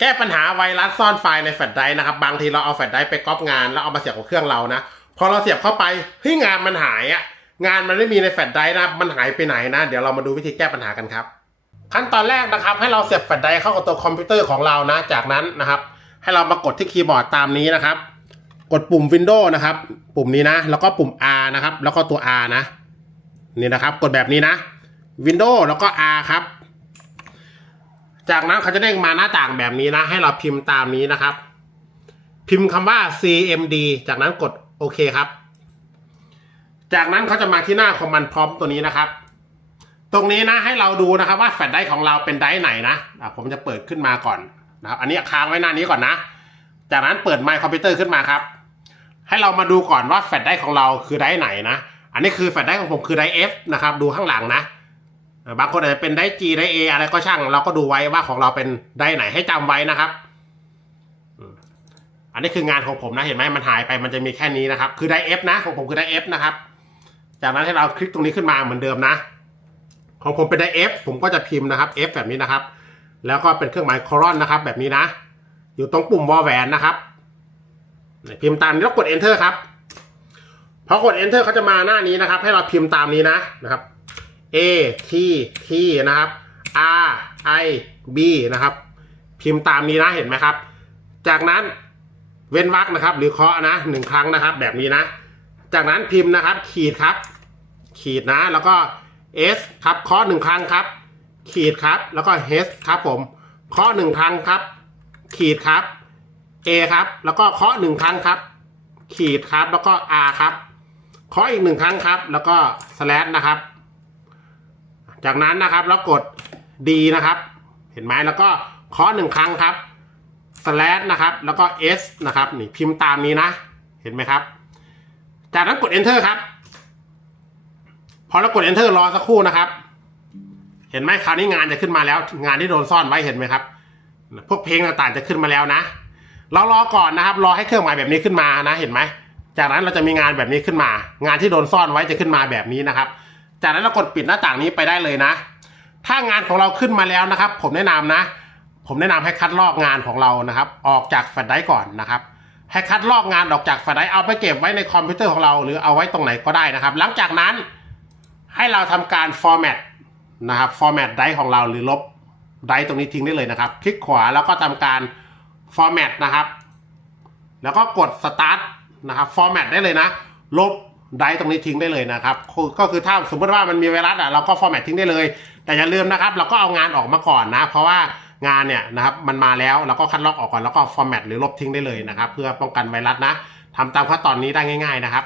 แก้ปัญหาไวรัสซ่อนไฟล์ในแฟลชไดรฟ์นะครับ บางทีเราเอาแฟลชไดรฟ์ไปก๊อปงานแล้วเอามาเสียบกับเครื่องเรานะ พอเราเสียบเข้าไปเฮ้ยงานมันหายอะงานมันไม่มีในแฟลชไดรฟ์นะ มันหายไปไหนนะ เดี๋ยวเรามาดูวิธีแก้ปัญหากันครับ ขั้นตอนแรกนะครับ ให้เราเสียบแฟลชไดรฟ์เข้ากับตัวคอมพิวเตอร์ของเรานะ จากนั้นนะครับ ให้เรามากดที่คีย์บอร์ดตามนี้นะครับ กดปุ่ม Windows นะครับ ปุ่มนี้นะ แล้วก็ปุ่ม R นะครับ แล้วก็ตัว R นะ นี่นะครับ กดแบบนี้นะ Windows แล้วก็ R ครับ จากนั้นเขาจะเด้งมาหน้าต่างแบบนี้นะ ให้เราพิมพ์ตามนี้นะครับ พิมพ์คำว่า CMD จากนั้นกดโอเคครับ จากนั้นเขาจะมาที่หน้าคอมมานพร้อมตัวนี้นะครับ ตรงนี้นะให้เราดูนะครับว่าแฟลชไดร์ของเราเป็นไดร์ไหนนะะผมจะเปิดขึ้นมาก่อนนะครับอันนี้ค้างไว้หน้านี้ก่อนนะ จากนั้นเปิด My Computer ขึ้นมาครับ ให้เรามาดูก่อนว่าแฟลชไดร์ของเราคือไดร์ไหนนะ อันนี้คือแฟลชไดร์ของผมคือไดรฟ์ F นะครับ ดูข้างหลังนะ บางคนอาจจะเป็นไดรฟ์ G ไดรฟ์ A อะไรก็ช่าง เราก็ดูไว้ว่าของเราเป็นไดรฟ์ไหนให้จำไว้นะครับ อันนี้คืองานของผมนะเห็นไหมมันหายไปมันจะมีแค่นี้นะครับ คือไดรฟ์ F นะของผมคือไดรฟ์ F นะครับ จากนั้นให้เราคลิกตรงนี้ขึ้นมาเหมือนเดิมนะ ของผมเป็นไดรฟ์ F ผมก็จะพิมพ์นะครับ F แบบนี้นะครับ แล้วก็เป็นเครื่องหมายคลอนนะครับ แบบนี้นะ อยู่ตรงปุ่มวอลแหวนนะครับพิมพ์ตามนี้แล้วกด enter ครับพอกด enter เขาจะมาหน้านี้นะครับ ให้เราพิมพ์ตามนี้นะนะครับ a t t นะครับ r i b นะครับ พิมพ์ตามนี้นะเห็นไหมครับ จากนั้นเว้นวรรคนะครับ หรือเคาะนะหนึ่งครั้งนะครับ แบบนี้นะ จากนั้นพิมพ์นะครับ ขีดครับ ขีดนะ แล้วก็ s ครับเคาะหนึ่งครั้งครับ ขีดครับ แล้วก็ h ครับผมเคาะหนึ่งครั้งครับ ขีดครับ A ครับ แล้วก็เคาะหนึ่งครั้งครับ ขีดครับ แล้วก็ R ครับเคาะอีกหนึ่งครั้งครับ แล้วก็ slash นะครับ จากนั้นนะครับแล้วกด D นะครับ เห็นไหมแล้วก็เคาะหนึ่งครั้งครับ slash นะครับ แล้วก็ S นะครับนี่พิมพ์ตามนี้นะ เห็นไหมครับ จากนั้นกด enter ครับ พอเรากด enter รอสักครู่นะครับ เห็นไหมคราวนี้งานจะขึ้นมาแล้ว งานที่โดนซ่อนไว้เห็นไหมครับ พวกเพลงต่างๆจะขึ้นมาแล้วนะ เรารอก่อนนะครับ รอให้เครื่องหมายแบบนี้ขึ้นมานะ เห็นไหม จากนั้นเราจะมีงานแบบนี้ขึ้นมา งานที่โดนซ่อนไว้จะขึ้นมาแบบนี้นะครับ จากนั้นเรากดปิดหน้าต่างนี้ไปได้เลยนะ ถ้างานของเราขึ้นมาแล้วนะครับ ผมแนะนำนะ ผมแนะนำให้คัดลอกงานของเรานะครับ ออกจากแฟลชไดรฟ์ก่อนนะครับให้คัดลอกงานออกจากแฟลชไดรฟ์เอาไปเก็บไว้ในคอมพิวเตอร์ของเรา หรือเอาไว้ตรงไหนก็ได้นะครับ หลังจากนั้นให้เราทำการฟอร์แมตนะครับฟอร์แมตไดรฟ์ของเราหรือลบไดรฟ์ตรงนี้ทิ้งได้เลยนะครับ คลิกขวาแล้วก็ทำการฟอร์แมตนะครับ แล้วก็กดสตาร์ทนะครับฟอร์แมตได้เลยนะ ลบ ไดร์ตรงนี้ทิ้งได้เลยนะครับ ก็คือถ้าสมมติว่ามันมีไวรัสอะเราก็ฟอร์แมตทิ้งได้เลย แต่อย่าลืมนะครับ เราก็เอางานออกมาก่อนนะ เพราะว่างานเนี่ยนะครับมันมาแล้วเราก็คัดลอกออกก่อนแล้วก็ฟอร์แมตหรือลบทิ้งได้เลยนะครับ เพื่อป้องกันไวรัสนะทำตามขั้นตอนนี้ได้ง่าย ๆ นะครับ